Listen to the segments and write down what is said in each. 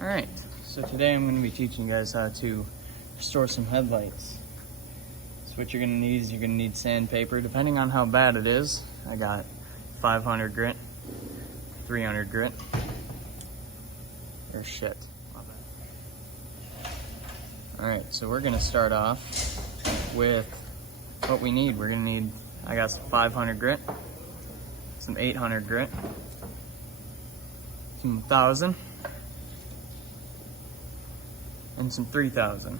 Alright, so today I'm going to be teaching you guys how to restore some headlights. So what you're going to need is you're going to need sandpaper, depending on how bad it is. I got 500 grit, 300 grit, or shit. Alright, so we're going to start off with what we need. We're going to need, I got some 500 grit, some 800 grit, some 1000, and some 3000.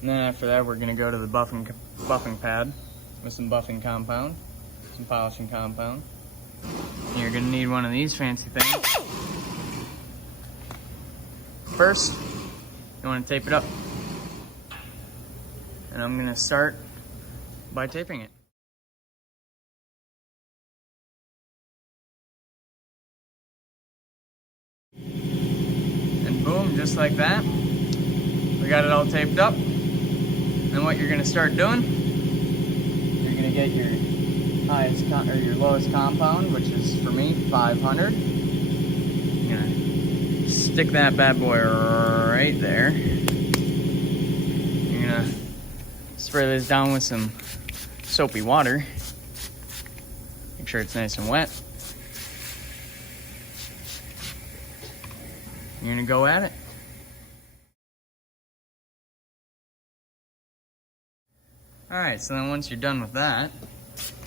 And then after that, we're going to go to the buffing pad with some buffing compound, some polishing compound. And you're going to need one of these fancy things. First, you want to tape it up. And I'm going to start by taping it. And boom, just like that. We got it all taped up. And what you're going to start doing, you're going to get your your lowest compound, which is for me 500. You're going to stick that bad boy right there. You're going to spray this down with some soapy water. Make sure it's nice and wet. You're going to go at it. Alright, so then once you're done with that,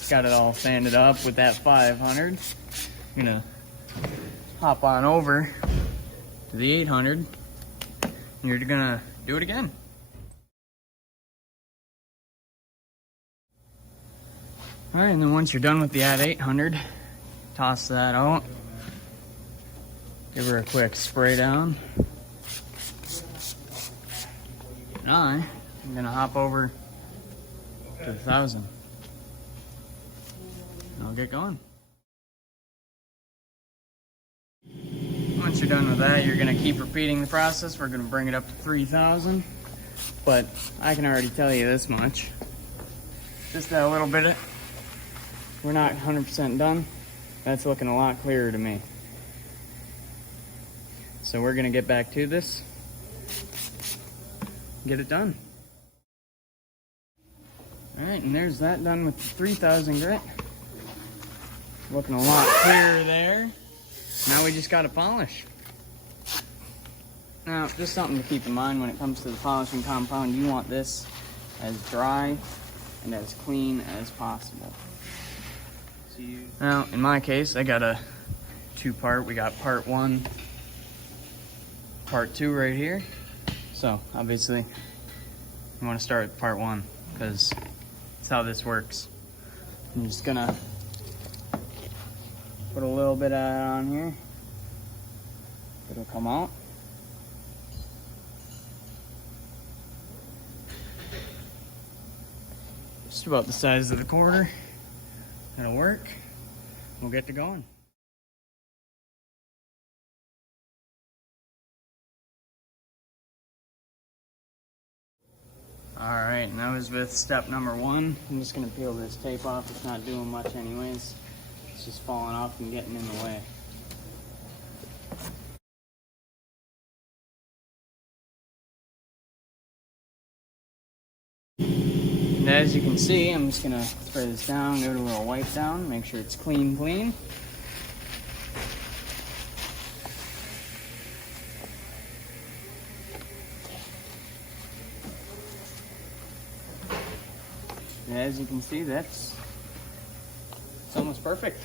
got it all sanded up with that 500, you're gonna hop on over to the 800, and you're gonna do it again. Alright, and then once you're done with the 800, toss that out, give her a quick spray down, and I'm gonna hop over to the 1000. And I'll get going. Once you're done with that, you're gonna keep repeating the process. We're gonna bring it up to 3000. But I can already tell you this much. Just that little bit we're not 100% done. That's looking a lot clearer to me. So we're gonna get back to this. Get it done. Alright, and there's that done with 3000 grit. Looking a lot clearer there. Now we just gotta polish. Now, just something to keep in mind when it comes to the polishing compound, you want this as dry and as clean as possible. Now, in my case, I got a two-part. We got part 1, part 2 right here. So, obviously, you want to start with part 1 because that's how this works. I'm just gonna put a little bit of that on here. It'll come out. Just about the size of the quarter. That'll work. We'll get to going. Alright, and that was with step number 1. I'm just going to peel this tape off. It's not doing much anyways. It's just falling off and getting in the way. And as you can see, I'm just going to spray this down, give it a little wipe down, make sure it's clean. And as you can see, it's almost perfect.